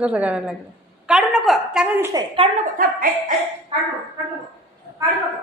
कसं करायला लागलं? काढू नको, चांगलं दिसतंय. काढू नको, थांब. काढू नको, काढू नको, काढू नको.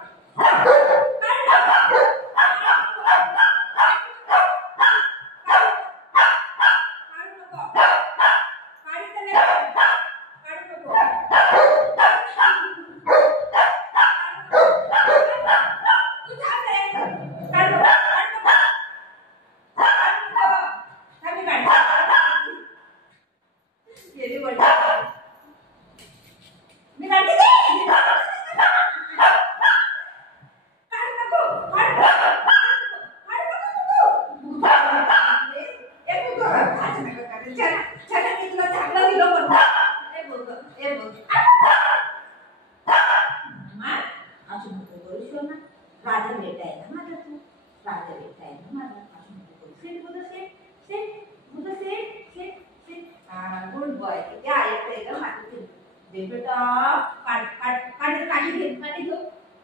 राजा बेटा आहे ना माझा, तू राजा बेटा आहे ना माझा. Set Buddha set set Buddha set set set. Good boy. या येते का माझं दे बेटा. काढ काढ काढ काढी घे, काढी घेऊ.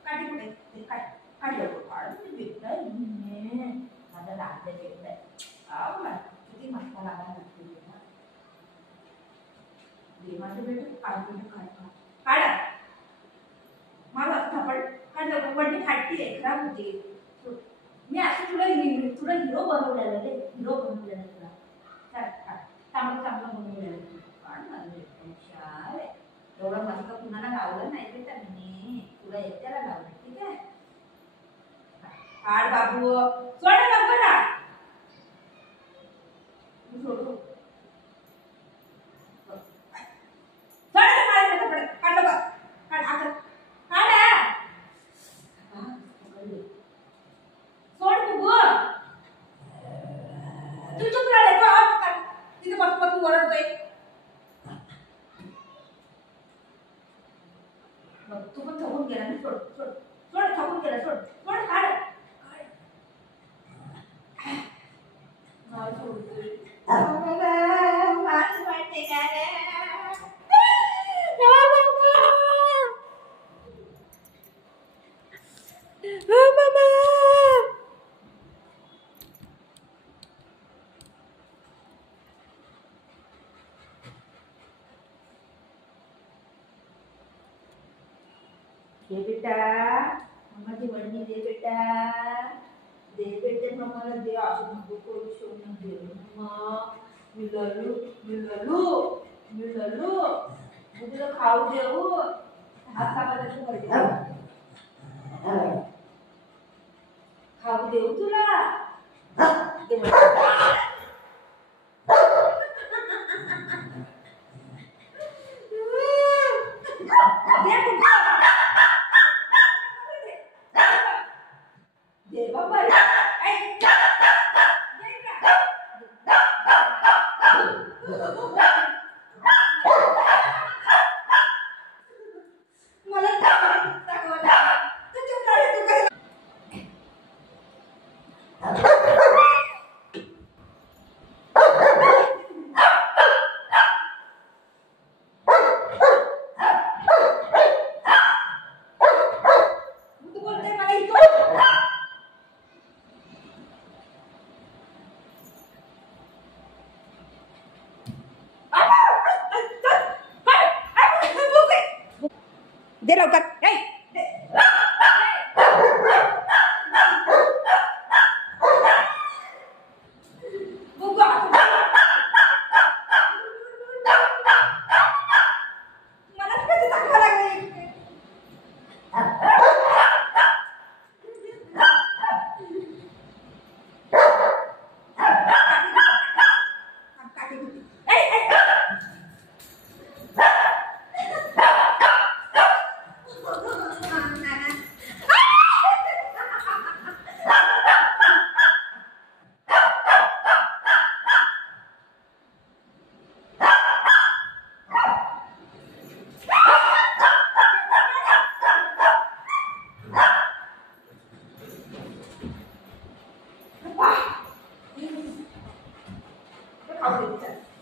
काढी कुठे ते काढ काढ लवकर. काढ बेटा आहे माझा राजा बेटा आहे. आव ना किती मस्त लागा लागते ना दे माझं बेटा. काढ काढ काढ मला थपड काढ लवकर. वडणी फाटतीये, खराब होते. मी असं तुला हिरो बनवलेलं रे, हिरो बनवलेलं तुला. चल चांगलं चांगलं बनवलेलं. काढ माझं हुशार आहे. एवढं मस्त कुणाला लावलं नाही बेटा मी, तुला एकट्याला लावलं. ठीक आहे काढ बाबू. सोड लवकर ना. सोडू तू पण थकून गेला ना. सोड सोड सोड. थकून गेला. सोड सोड. काढ दे बेटा. मम्माची वडणी दे बेटा. दे बेटे मम्माला दे. असं नको करू. सोनं दे मम्मा. मी लल्लू मी लल्लू मी लल्लू. मी तुला खाऊ देऊ. हात साबा तसं करते. खाऊ देऊ तुला. दे दे लवकर. ए, दे. गुगू, मलाच कधी दाखवा लागले. खाऊ दे.